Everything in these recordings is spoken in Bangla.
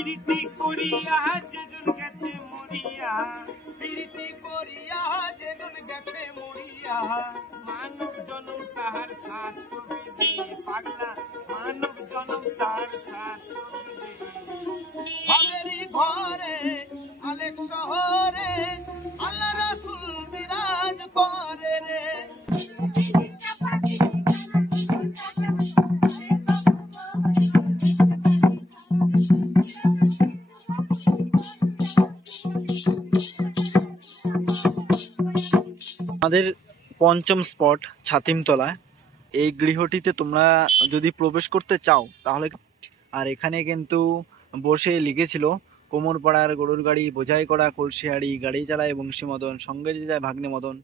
প্রীতি করিয়া যেজন গেছে মরিয়া, প্রীতি করিয়া যেজন গেছে মরিয়া, মানব জনম তাহার সাথ চলিবে পাগলা, মানব জনম তাহার সাথ চলিবে। ঘরেরই ঘরে আলেক শহরে আল্লাহ রাসূল বিরাজ করে রে। আমাদের পঞ্চম স্পট ছাতিমতলা। এই গৃহটিতে তোমরা যদি প্রবেশ করতে চাও তাহলে, আর এখানে কিন্তু বসে লিখেছিল কোমরপাড়ার গরুর গাড়ি, বোঝাই করা কলসিহাড়ি, গাড়ি চালায় বংশী মদন, সঙ্গে যে যায় ভাগ্নে মদন।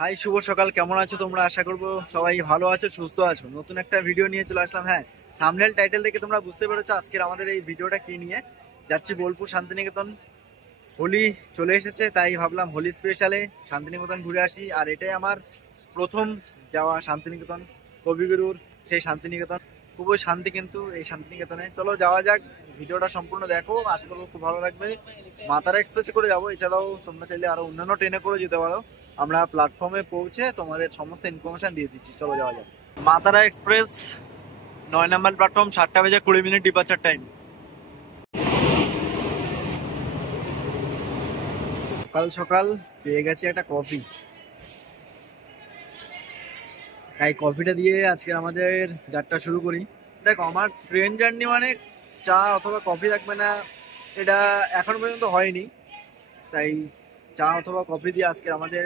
হাই, শুভ সকাল, কেমন আছো তোমরা? আশা করবো সবাই ভালো আছো, সুস্থ আছো। নতুন একটা ভিডিও নিয়ে চলে আসলাম। হ্যাঁ, থাম্বনেল টাইটেল দেখে তোমরা বুঝতে পেরেছো আজকের আমাদের এই ভিডিওটা কি নিয়ে। যাচ্ছি বোলপুর শান্তিনিকেতন। হোলি চলে এসেছে, তাই ভাবলাম হোলি স্পেশালে শান্তিনিকেতন ঘুরে আসি। আর এটাই আমার প্রথম যাওয়া শান্তিনিকেতন, কবিগুরুর সেই শান্তিনিকেতন। খুবই শান্তি কিন্তু এই শান্তিনিকেতনে। চলো যাওয়া যাক, ভিডিওটা সম্পূর্ণ দেখো, আশা করবো খুব ভালো লাগবে। মাতারা এক্সপ্রেসে করে যাবো, এছাড়াও তোমরা চাইলে আরো অন্যান্য ট্রেনে করে যেতে পারো। আমরা প্ল্যাটফর্মে পৌঁছে তোমাদের সমস্ত ইনফরমেশন দিয়ে দিচ্ছি। চলো যাওয়া যাক। মাতারা এক্সপ্রেস 9 নম্বর প্ল্যাটফর্ম, 7:20 ডিপার্চার টাইম। সকাল সকাল পেয়ে গেছি একটা কফি, তাই কফিটা দিয়ে আজকে আমাদের যাত্রা শুরু করি। দেখো, আমার ট্রেন জার্নি মানে চা অথবা কফি থাকবে না, এটা এখনো পর্যন্ত হয়নি। তাই চা অথবা কফি দিয়ে আজকে আমাদের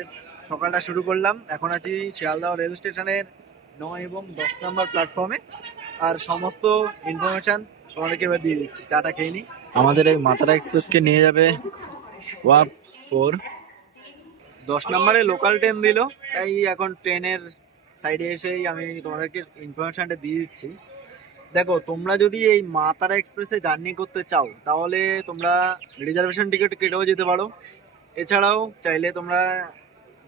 সকালটা শুরু করলাম। এখন আছি শিয়ালদহ রেল স্টেশনের 9 এবং 10 নম্বর প্ল্যাটফর্মে। আর সমস্ত ইনফরমেশান তোমাদেরকে এবার দিয়ে দিচ্ছি। চাটা খেয়ে নিই। আমাদের এই মাতারা এক্সপ্রেসকে নিয়ে যাবে ওয়াপ 4। 10 নম্বরে লোকাল ট্রেন দিল, তাই এখন ট্রেনের সাইডে এসেই আমি তোমাদেরকে ইনফরমেশনটা দিয়ে দিচ্ছি। দেখো, তোমরা যদি এই মাতারা এক্সপ্রেসে জার্নি করতে চাও তাহলে তোমরা রিজার্ভেশন টিকিট কেটেও যেতে পারো। এছাড়াও চাইলে তোমরা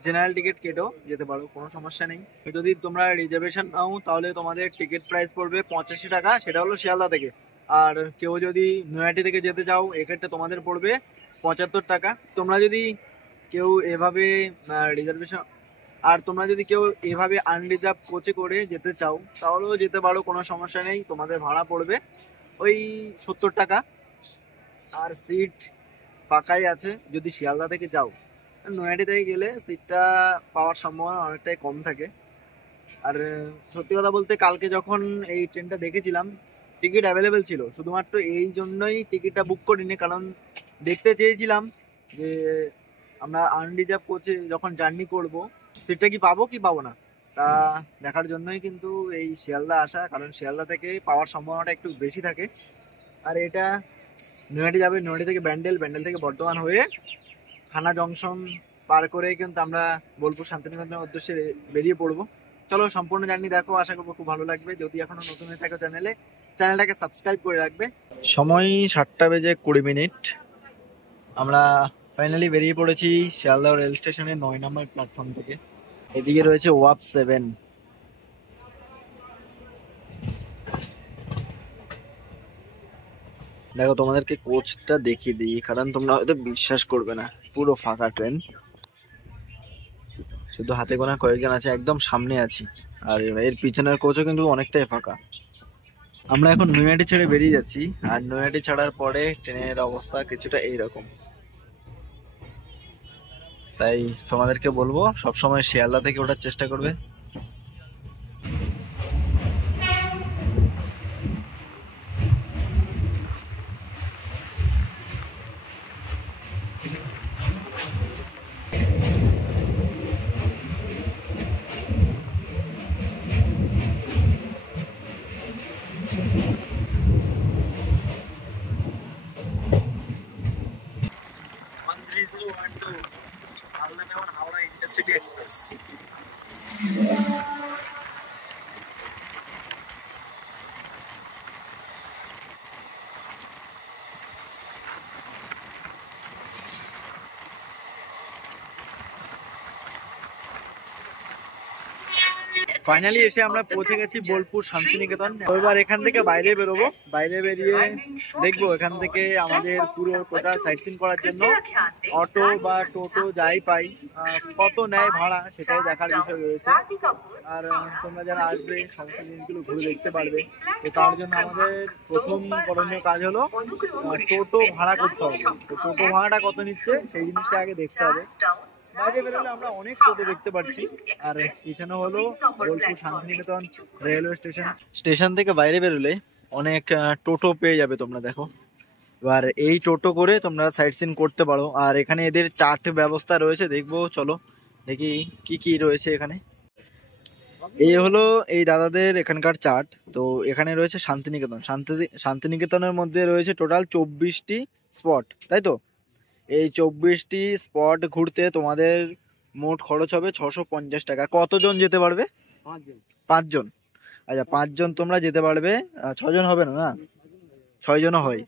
জেনারেল টিকিট কেটেও যেতে পারো, কোনো সমস্যা নেই। যদি তোমরা রিজার্ভেশন নাও তাহলে তোমাদের টিকিট প্রাইস পড়বে 85 টাকা, সেটা হলো শিয়ালদা থেকে। আর কেউ যদি নৈহাটি থেকে যেতে চাও, এক্ষেত্রে তোমাদের পড়বে 75 টাকা। তোমরা যদি কেউ এভাবে রিজার্ভেশন, আর তোমরা যদি কেউ এভাবে আনরিজার্ভ কোচে করে যেতে চাও তাহলেও যেতে পারো, কোনো সমস্যা নেই। তোমাদের ভাড়া পড়বে ওই 70 টাকা। আর সিট ফাঁকাই আছে যদি শিয়ালদা থেকে যাও। নৈহাটি থেকে গেলে সিটটা পাওয়ার সম্ভাবনা অনেকটাই কম থাকে। আর সত্যি কথা বলতে, কালকে যখন এই ট্রেনটা দেখেছিলাম টিকিট অ্যাভেলেবেল ছিল, শুধুমাত্র এই জন্যই টিকিটটা বুক করিনি, কারণ দেখতে চেয়েছিলাম যে আমরা আনরিজার্ভ কোচে যখন জার্নি করব সিটটা কি পাবো কি পাবো না, তা দেখার জন্যই কিন্তু এই শিয়ালদা আসা। কারণ শিয়ালদা থেকে পাওয়ার সম্ভাবনাটা একটু বেশি থাকে। আর এটা নৈহাটি যাবে, নৈহাটি থেকে ব্যান্ডেল, ব্যান্ডেল থেকে বর্ধমান হয়ে খানা জংশন পার করে কিন্তু আমরা বোলপুর শান্তিনিকেতনের উদ্দেশ্যে বেরিয়ে পড়বো। চলো সম্পূর্ণ জার্নি দেখো, আশা করবো খুব ভালো লাগবে। যদি এখনো নতুন হয়ে থাকো চ্যানেলটাকে সাবস্ক্রাইব করে রাখবে। সময় 7:20। আমরা ফাইনালি বেরিয়ে পড়েছি শিয়ালদহ রেল স্টেশনের 9 নম্বর প্ল্যাটফর্ম থেকে। এদিকে রয়েছে ওয়াপ 7। দেখো, তোমাদেরকে কোচটা দেখিয়ে দিই, কারণ তোমরা হয়তো বিশ্বাস করবে না, পুরো ফাঁকা ট্রেন, শুধু হাতে গোনা কয়েকজন আছে। একদম সামনে আছি, আর এর পিছনের কোচও কিন্তু অনেকটাই ফাঁকা। আমরা এখন নৈহাটি ছেড়ে বেরিয়ে যাচ্ছি, আর নৈহাটি ছাড়ার পরে ট্রেনের অবস্থা কিছুটা এইরকম। তাই তোমাদেরকে বলবো সবসময় শিয়ালদা থেকে ওঠার চেষ্টা করবে। Howrah intercity express. ফাইনালি এসে আমরা পৌঁছে গেছি বোলপুর শান্তিনিকেতন। এবার এখান থেকে বাইরে বেরোবো, বাইরে বেরিয়ে দেখবো এখান থেকে আমাদের পুরো টোটাল সাইট সিন করার জন্য অটো বা টোটো যাই পাই কত নেয় ভাড়া সেটাই দেখার বিষয় রয়েছে। আর তোমরা যারা আসবে সমস্ত জিনিসগুলো ঘুরে দেখতে পারবে। তো তার জন্য আমাদের প্রথম করণীয় কাজ হলো টোটো ভাড়া করতে হবে। তো টোটো ভাড়াটা কত নিচ্ছে সেই জিনিসটা আগে দেখতে হবে। বাইরে বেরোলে আমরা অনেক টোটো দেখতে পাচ্ছি। আর পিছনে হলো Bolpur Shantiniketan railway station. Station থেকে বাইরে বেরোলে অনেক টোটো পেয়ে যাবে তোমরা, দেখো। এবার এই টোটো করে তোমরা সাইট সিন করতে পারো। আর এখানে এদের চার্ট ব্যবস্থা রয়েছে, দেখবো চলো দেখি কি কি রয়েছে এখানে। এই হলো এই দাদাদের এখানকার চার্ট। তো এখানে রয়েছে শান্তিনিকেতন। শান্তিনিকেতনের মধ্যে রয়েছে টোটাল 24টি স্পট, তাই তো? এই 24টি স্পট ঘুরতে তোমাদের মোট খরচ হবে 650 টাকা। কতজন যেতে পারবে? 5 জন। আচ্ছা, 5 জন তোমরা যেতে পারবে। 6 জন হবে না? না, 6 জনও হয়।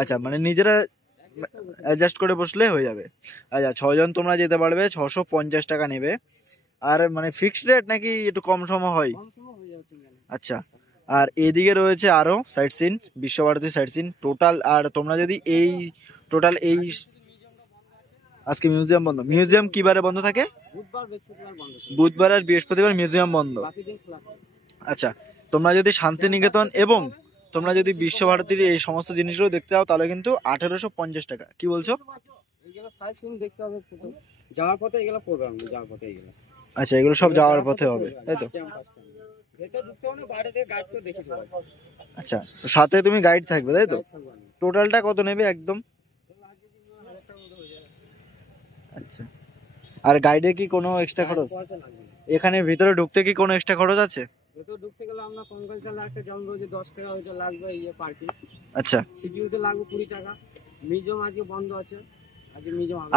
আচ্ছা, মানে নিজেরা অ্যাডজাস্ট করে বসলে হয়ে যাবে। আচ্ছা, 6 জন তোমরা যেতে পারবে, 650 টাকা নেবে। আর মানে ফিক্সড রেট নাকি একটু কম সম হয়? আচ্ছা, আর এদিকে রয়েছে আরো sightseeing, Visva Bharati sightseeing total. আর তোমরা যদি এই টোটাল এই আজকে মিউজিয়াম বন্ধ। মিউজিয়াম কি বারে বন্ধ থাকে? বুধবার আর বৃহস্পতিবার মিউজিয়াম বন্ধ। আচ্ছা, তোমরা যদি শান্তিনিকেতন এবং তোমরা যদি বিশ্বভারতীর এই সমস্ত জিনিসগুলো দেখতে চাও তাহলে কিন্তু 1850 টাকা। কি বলছো? আচ্ছা, এগুলো সব যাওয়ার পথে হবে, তাই তো? আচ্ছা, তো সাথে তুমি গাইড থাকবে, তাই তো? টোটালটা কত নেবে একদম? আচ্ছা, আর গাইডে কি কোনো এক্সট্রা খরচ? এখানে ভিতরে ঢুকতে কি কোনো এক্সট্রা খরচ আছে? ঢুকতে গেলে আমরা কঙ্কালতলা লাগবে, যেমন রোজ 10 টাকা হয়তো লাগবে পার্কিং। আচ্ছা, সিকিউরিটি লাগবে 20 টাকা। মিউজিয়াম আজকে বন্ধ আছে।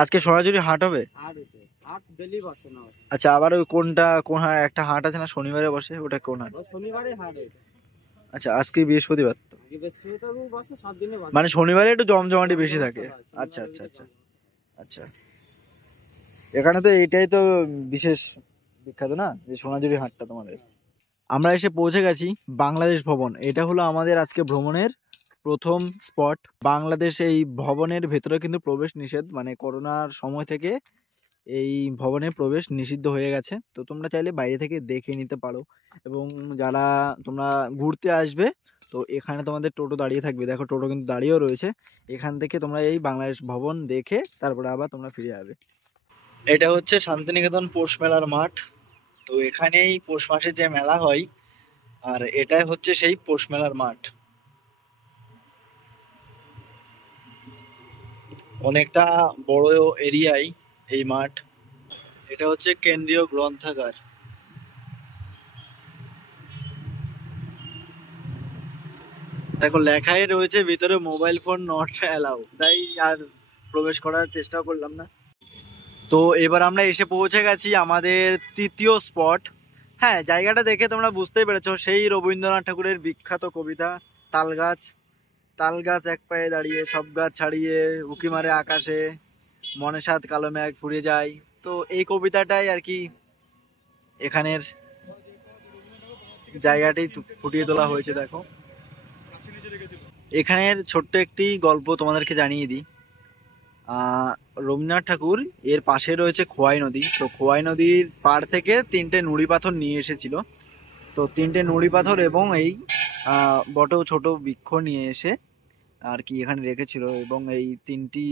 আজকে সরাসরি হাট হবে? হাট ডেলি বসে না। আচ্ছা, আবার ওই কোন একটা হাট আছে না শনিবারে বসে, ওটা কোন হাট? শনিবারে হাট। আচ্ছা, আজকে বৃহস্পতিবার তো, বসে সব দিনে বসে, মানে শনিবারে একটু জমজমাটি বেশি থাকে। আচ্ছা আচ্ছা আচ্ছা আচ্ছা, এখানে তো এটাই তো বিশেষ বিখ্যাত না, যে সোনাঝুরি হাটটা তোমাদের। আমরা এসে পৌঁছে গেছি বাংলাদেশ ভবন। এটা হলো আমাদের আজকে ভ্রমণের প্রথম স্পট। বাংলাদেশ এই ভবনের ভেতরে কিন্তু প্রবেশ নিষেধ, মানে করোনার সময় থেকে এই ভবনে প্রবেশ নিষিদ্ধ হয়ে গেছে। তো তোমরা চাইলে বাইরে থেকে দেখে নিতে পারো। এবং যারা তোমরা ঘুরতে আসবে তো এখানে তোমাদের টোটো দাঁড়িয়ে থাকবে, দেখো টোটো কিন্তু দাঁড়িয়েও রয়েছে। এখান থেকে তোমরা এই বাংলাদেশ ভবন দেখে তারপরে আবার তোমরা ফিরে যাবে। এটা হচ্ছে শান্তিনিকেতন পৌষ মেলার মাঠ। তো এখানেই পৌষ মাসে যে মেলা হয়, আর এটাই হচ্ছে সেই পৌষ মেলার মাঠ। অনেকটা বড় এরিয়ায় এই মাঠ। এটা হচ্ছে কেন্দ্রীয় গ্রন্থাগার। দেখো লেখাই রয়েছে ভিতরে মোবাইল ফোন নট অ্যালাউ, তাই আর প্রবেশ করার চেষ্টা করলাম না। তো এবার আমরা এসে পৌঁছে গেছি আমাদের তৃতীয় স্পট। হ্যাঁ, জায়গাটা দেখে তোমরা বুঝতেই পেরেছো, সেই রবীন্দ্রনাথ ঠাকুরের বিখ্যাত কবিতা তালগাছ। তালগাছ এক পায়ে দাঁড়িয়ে, সব গাছ ছাড়িয়ে, উঁকি মারে আকাশে, মনে সাত কালো মেঘ ফুরিয়ে যায়। তো এই কবিতাটাই আর কি এখানের জায়গাটি ফুটিয়ে তোলা হয়েছে। দেখো এখানের ছোট্ট একটি গল্প তোমাদেরকে জানিয়ে দিই। রবীন্দ্রনাথ ঠাকুর এর পাশে রয়েছে খোয়াই নদী। তো খোয়াই নদীর পাড় থেকে 3টে নুড়ি পাথর নিয়ে এসেছিল। তো 3টে নুড়ি পাথর এবং এই বড় ছোট বৃক্ষ নিয়ে এসে আর কি এখানে রেখেছিল। এবং এই 3টি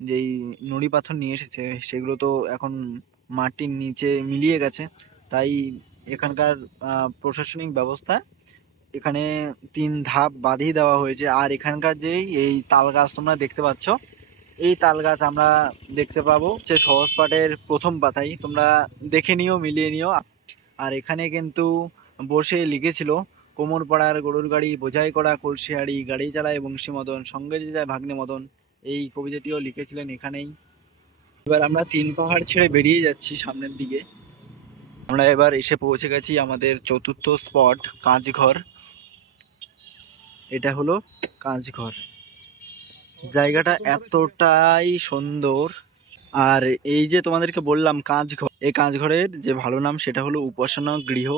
যেই নুড়ি পাথর নিয়ে এসেছে সেগুলো তো এখন মাটির নিচে মিলিয়ে গেছে। তাই এখানকার প্রশাসনিক ব্যবস্থা এখানে 3 ধাপ বাঁধিয়ে দেওয়া হয়েছে। আর এখানকার যেই এই তাল গাছ তোমরা দেখতে পাচ্ছ, এই তাল গাছ আমরা দেখতে পাবো যে সহজ পাঠের প্রথম পাতায়, তোমরা দেখে নিও, মিলিয়ে নিও। আর এখানে কিন্তু বসে লিখেছিল, কোমর পাড়ার গরুর গাড়ি বোঝাই করা কলসি হাড়ি, গাড়ি চালায় বংশী মদন, সঙ্গে যে যায় ভাগ্নে মদন। এই কবিতাটিও লিখেছিলেন এখানেই। এবার আমরা 3 পাহাড় ছেড়ে বেরিয়ে যাচ্ছি সামনের দিকে। আমরা এবার এসে পৌঁছে গেছি আমাদের চতুর্থ স্পট কাঁচঘর। এটা হলো কাঁচঘর। জায়গাটা এতটাই সুন্দর, আর এই যে তোমাদেরকে বললাম কাঁচ ঘর, এই কাঁচ ঘরের যে ভালো নাম সেটা হলো উপাসনা গৃহ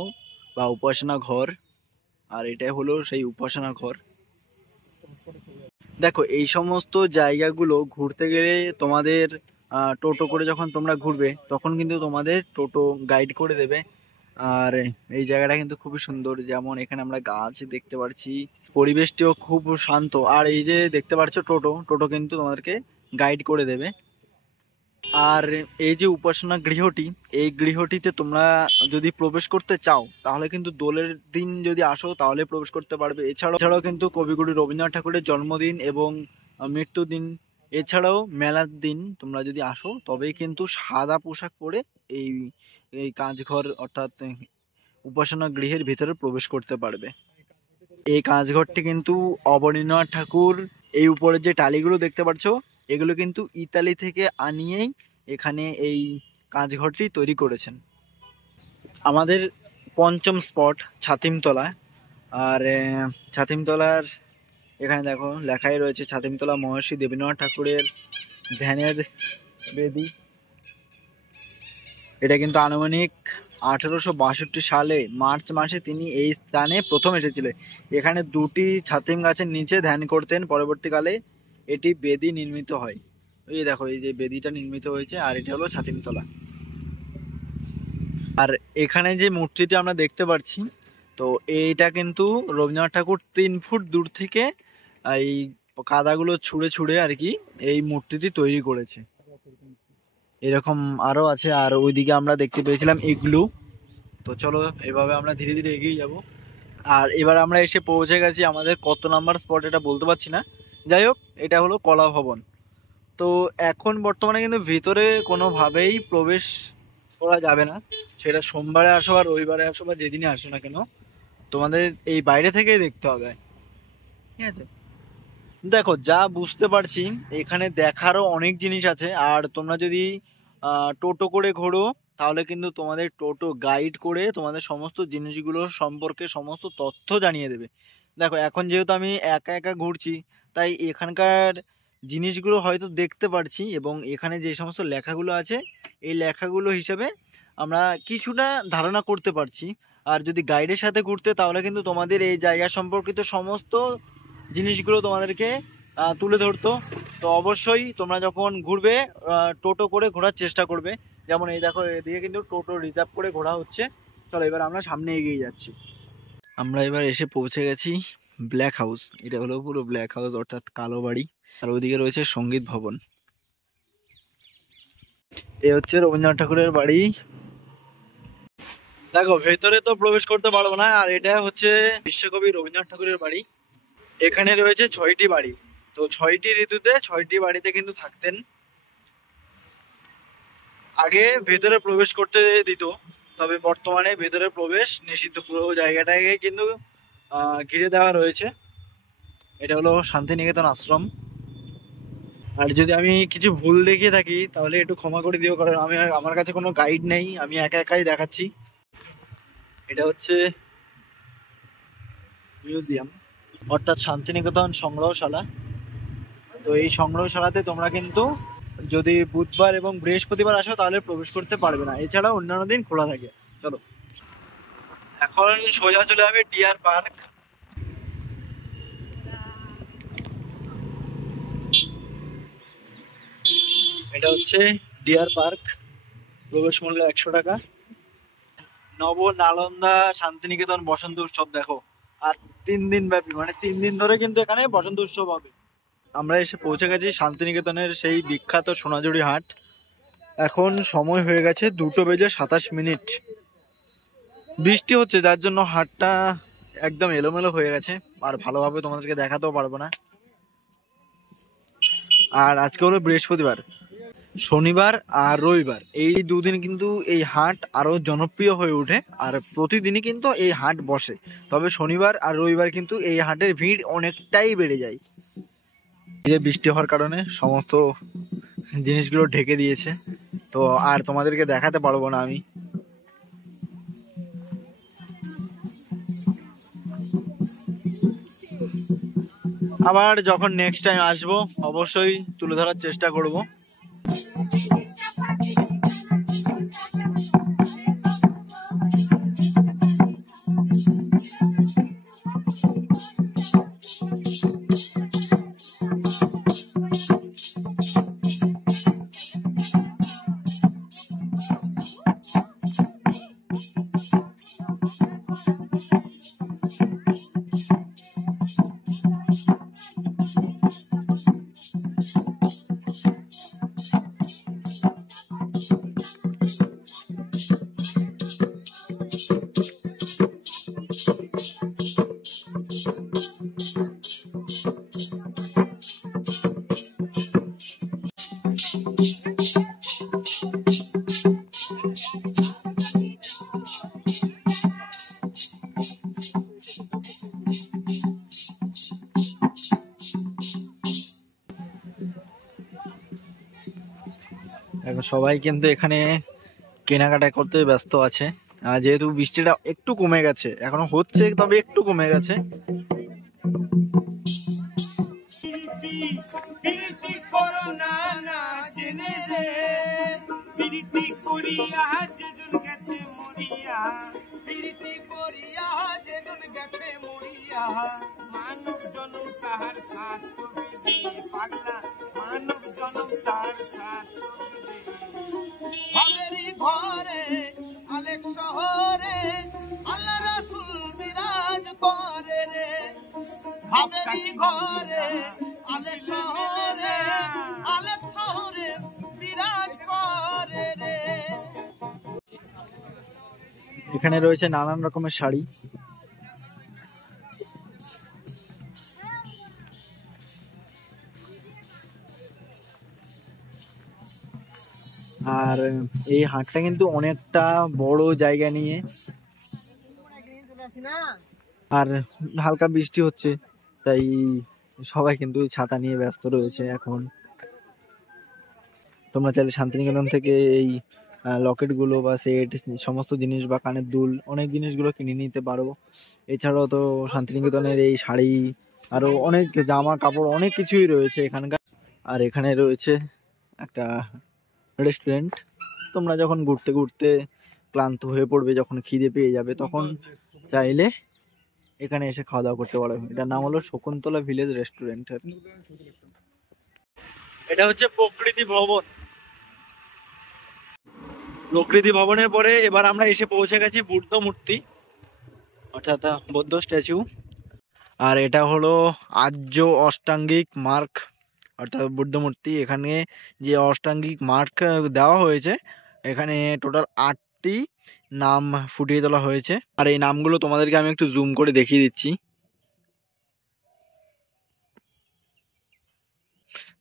বা উপাসনা ঘর। আর এটা হলো সেই উপাসনা ঘর। দেখো এই সমস্ত জায়গাগুলো ঘুরতে গেলে তোমাদের টোটো করে যখন তোমরা ঘুরবে তখন কিন্তু তোমাদের টোটো গাইড করে দেবে। আর এই জায়গাটা কিন্তু খুবই সুন্দর, যেমন এখানে আমরা গাছ দেখতে পাচ্ছি, পরিবেশটিও খুব শান্ত। আর এই যে দেখতে পাচ্ছ টোটো, টোটো কিন্তু তোমাদেরকে গাইড করে দেবে। আর এই যে উপাসনা গৃহটি, এই গৃহটিতে তোমরা যদি প্রবেশ করতে চাও তাহলে কিন্তু দোলের দিন যদি আসো তাহলে প্রবেশ করতে পারবে। এছাড়াও কিন্তু কবিগুরু রবীন্দ্রনাথ ঠাকুরের জন্মদিন এবং মৃত্যুদিন, এছাড়াও মেলার দিন তোমরা যদি আসো তবেই কিন্তু সাদা পোশাক পরে এই এই কাঁচঘর অর্থাৎ উপাসনা গৃহের ভিতরে প্রবেশ করতে পারবে। এই কাঁচঘরটি কিন্তু অবনীন্দ্রনাথ ঠাকুর, এই উপরে যে টালিগুলো দেখতে পাচ্ছ এগুলো কিন্তু ইতালি থেকে আনিয়েই এখানে এই কাঁচঘরটি তৈরি করেছেন। আমাদের পঞ্চম স্পট ছাতিমতলা। আর ছাতিমতলার এখানে দেখো লেখাই রয়েছে ছাতিমতলা মহর্ষি দেবেন্দ্রনাথ ঠাকুরের ধ্যানের বেদি। এটা কিন্তু আনুমানিক 1862 সালে মার্চ মাসে তিনি এই স্থানে প্রথম এসেছিলেন। এখানে দুটি ছাতিম গাছের নিচে ধ্যান করতেন। পরবর্তীকালে এটি বেদি নির্মিত হয়। এই দেখো এই যে বেদিটা নির্মিত হয়েছে, আর এটা হলো ছাতিমতলা। আর এখানে যে মূর্তিটি আমরা দেখতে পাচ্ছি, তো এইটা কিন্তু রবীন্দ্রনাথ ঠাকুর 3 ফুট দূর থেকে এই কাদাগুলো ছুঁড়ে ছুঁড়ে আর কি এই মূর্তিটি তৈরি করেছে। এরকম আরো আছে। আর ওইদিকে আমরা দেখতে পেয়েছিলাম ইগলু। তো চলো এভাবে আমরা ধীরে ধীরে এগিয়ে যাব। আর এবার আমরা এসে পৌঁছে গেছি আমাদের কত নাম্বার স্পট এটা বলতে পারছি না, যাই হোক এটা হলো কলা ভবন। তো এখন বর্তমানে কিন্তু ভিতরে কোনোভাবেই প্রবেশ করা যাবে না, সেটা সোমবারে আসো আর রবিবারে আসো বা যেদিনই আসো না কেন, তোমাদের এই বাইরে থেকেই দেখতে হবে, ঠিক আছে? দেখো যা বুঝতে পারছি এখানে দেখারও অনেক জিনিস আছে। আর তোমরা যদি টোটো করে ঘোরো তাহলে কিন্তু তোমাদের টোটো গাইড করে তোমাদের সমস্ত জিনিসগুলো সম্পর্কে সমস্ত তথ্য জানিয়ে দেবে। দেখো এখন যেহেতু আমি একা একা ঘুরছি তাই এখানকার জিনিসগুলো হয়তো দেখতে পারছি, এবং এখানে যে সমস্ত লেখাগুলো আছে এই লেখাগুলো হিসেবে আমরা কিছুটা ধারণা করতে পারছি। আর যদি গাইডের সাথে ঘুরতে তাহলে কিন্তু তোমাদের এই জায়গা সম্পর্কিত সমস্ত জিনিসগুলো তোমাদেরকে তুলে ধরতো। তো অবশ্যই তোমরা যখন ঘুরবে টোটো করে ঘোরার চেষ্টা করবে। যেমন এই দেখো এদিকে কিন্তু টোটো রিজার্ভ করে ঘোরা হচ্ছে। চলো এবার আমরা সামনে এগিয়ে যাচ্ছি। আমরা এবার এসে পৌঁছে গেছি ব্ল্যাক হাউস। এটা হলো পুরো ব্ল্যাক হাউস অর্থাৎ কালো বাড়ি। আর ওইদিকে রয়েছে সঙ্গীত ভবন। এ হচ্ছে রবীন্দ্রনাথ ঠাকুরের বাড়ি। দেখো ভেতরে তো প্রবেশ করতে পারবো না। আর এটা হচ্ছে বিশ্বকবি রবীন্দ্রনাথ ঠাকুরের বাড়ি। এখানে রয়েছে 6টি বাড়ি। তো 6টি ঋতুতে 6টি বাড়িতে কিন্তু থাকতেন। আগে ভেতরে প্রবেশ করতে দিত, তবে বর্তমানে ভেতরে প্রবেশ নিষিদ্ধ। পুরো জায়গাটাকে কিন্তু ঘিরে দেওয়া রয়েছে। এটা হলো শান্তিনিকেতন আশ্রম। আর যদি আমি কিছু ভুল দেখিয়ে থাকি তাহলে একটু ক্ষমা করে দিও, কারণ আমার কাছে কোনো গাইড নেই, আমি একা একাই দেখাচ্ছি। এটা হচ্ছে মিউজিয়াম অর্থাৎ শান্তিনিকেতন সংগ্রহশালা। তো এই সংগ্রহশালাতে তোমরা কিন্তু যদি বুধবার এবং বৃহস্পতিবার আসো তাহলে প্রবেশ করতে পারবে না, এছাড়া অন্যান্য দিন খোলা থাকে। চলো এখন সোজা চলে যাবে ডিয়ার পার্ক। এটা হচ্ছে ডিয়ার পার্ক, প্রবেশ মূল্য 100 টাকা। নব নালন্দা শান্তিনিকেতন বসন্ত উৎসব দেখো, আর 3 দিন ব্যাপী, মানে 3 দিন ধরে কিন্তু এখানে বসন্ত উৎসব হবে। আমরা এসে পৌঁছে গেছি শান্তিনিকেতনের সেই বিখ্যাত সোনাঝুরি হাট। এখন সময় হয়ে গেছে 2:27। বৃষ্টি হচ্ছে যার জন্য হাটটা একদম এলোমেলো হয়ে গেছে, আর ভালোভাবে তোমাদেরকে দেখাতেও পারবো না। আর আজকে হলো বৃহস্পতিবার, শনিবার আর রবিবার এই দুদিন কিন্তু এই হাট আরো জনপ্রিয় হয়ে ওঠে। আর প্রতিদিনই কিন্তু এই হাট বসে, তবে শনিবার আর রবিবার কিন্তু এই হাটের ভিড় অনেকটাই বেড়ে যায়। এই যে বৃষ্টি হওয়ার কারণে সমস্ত জিনিসগুলো ঢেকে দিয়েছে, তো আর তোমাদেরকে দেখাতে পারবো না আমি। আবার যখন নেক্সট টাইম আসবো অবশ্যই তুলে ধরার চেষ্টা করব। এখন সবাই কিন্তু এখানে কেনাকাটা করতে ব্যস্ত আছে। যেহেতু বৃষ্টিটা একটু কমে গেছে, এখনো হচ্ছে তবে একটু কমে গেছে। মানব জনম তাহার সাথ পাগলা, মানব জনম তাহার সাথ ভাবেরই ঘরে আলেক শহরে আল্লাহ রাসূল বিরাজ করে রে। ভাবেরই ঘরে আলেক শহরে বিরাজ করে রে। এখানে রয়েছে নানান রকমের শাড়ি। আর এই হাটটা কিন্তু অনেকটা বড় জায়গা নিয়ে, আর হালকা বৃষ্টি হচ্ছে তাই সবাই কিন্তু ছাতা নিয়ে ব্যস্ত রয়েছে। এখন তোমরা চাইলে শান্তিনিকেতন থেকে এই লকেট গুলো বা সেট সমস্ত জিনিস বা কানের দুল অনেক জিনিসগুলো কিনে নিতে পারো। এছাড়াও তো শান্তিনিকেতনের এই শাড়ি আরো অনেক জামা কাপড় অনেক কিছুই রয়েছে এখানকার। আর এখানে রয়েছে একটা রেস্টুরেন্ট। তোমরা যখন ঘুরতে ঘুরতে ক্লান্ত হয়ে পড়বে, যখন খিদে পেয়ে যাবে, তখন চাইলে এখানে এসে খাওয়া দাওয়া করতে পারো। এটার নাম হলো শকুন্তলা ভিলেজ রেস্টুরেন্ট। এটা হচ্ছে প্রকৃতি ভবন। প্রকৃতি ভবনের পরে এবার আমরা এসে পৌঁছে গেছি বুদ্ধ মূর্তি, অর্থাৎ বৌদ্ধ স্ট্যাচু। আর এটা হলো আর্য অষ্টাঙ্গিক মার্গ, অর্থাৎ বুদ্ধ মূর্তি। এখানে যে অষ্টাঙ্গিক মার্গ দেওয়া হয়েছে, এখানে টোটাল 8টি নাম ফুটিয়ে তোলা হয়েছে। আর এই নামগুলো তোমাদেরকে আমি একটু জুম করে দেখিয়ে দিচ্ছি।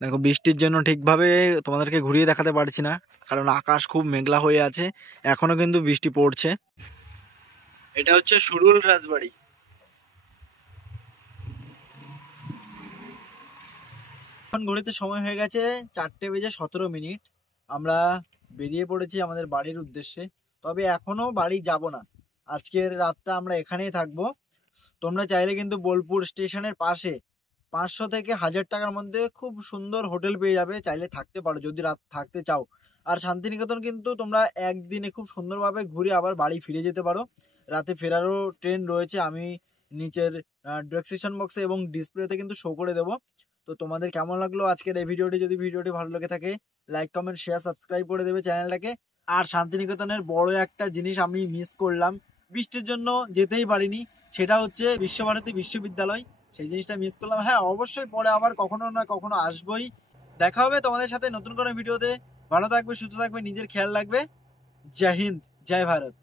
দেখো, বৃষ্টির জন্য ঠিকভাবে তোমাদেরকে ঘুরিয়ে দেখাতে পারছি না, কারণ আকাশ খুব মেঘলা হয়ে আছে, এখনো কিন্তু বৃষ্টি পড়ছে। এটা হচ্ছে সুরুল রাজবাড়ি। এখন ঘড়িতে সময় হয়ে গেছে 4:17। আমরা বেরিয়ে পড়েছি আমাদের বাড়ির উদ্দেশ্যে, তবে এখনো বাড়ি যাব না। আজকের রাতটা আমরা এখানেই থাকবো। তোমরা চাইলে কিন্তু বোলপুর স্টেশনের পাশে 500 থেকে 1000 টাকার মধ্যে খুব সুন্দর হোটেল পেয়ে যাবে, চাইলে থাকতে পারো যদি রাত থাকতে চাও। আর শান্তিনিকেতন কিন্তু তোমরা একদিনে খুব সুন্দরভাবে ঘুরে আবার বাড়ি ফিরে যেতে পারো। রাতে ফেরারও ট্রেন রয়েছে, আমি নিচের ডেসক্রিপশন বক্সে এবং ডিসপ্লেতে কিন্তু শো করে দেবো। তো তোমাদের কেমন লাগলো আজকের এই ভিডিওটি? যদি ভিডিওটি ভালো লেগে থাকে লাইক কমেন্ট শেয়ার সাবস্ক্রাইব করে দেবে চ্যানেলটাকে। আর শান্তিনিকেতনের বড় একটা জিনিস আমি মিস করলাম, বৃষ্টির জন্য যেতেই পারিনি, সেটা হচ্ছে বিশ্বভারতী বিশ্ববিদ্যালয়। সেই জিনিসটা মিস করলাম। হ্যাঁ, অবশ্যই পরে আবার কখনো না কখনো আসবোই। দেখা হবে তোমাদের সাথে নতুন কোনো ভিডিওতে। ভালো থাকবে, সুস্থ থাকবে, নিজের খেয়াল রাখবে। জয় হিন্দ, জয় ভারত।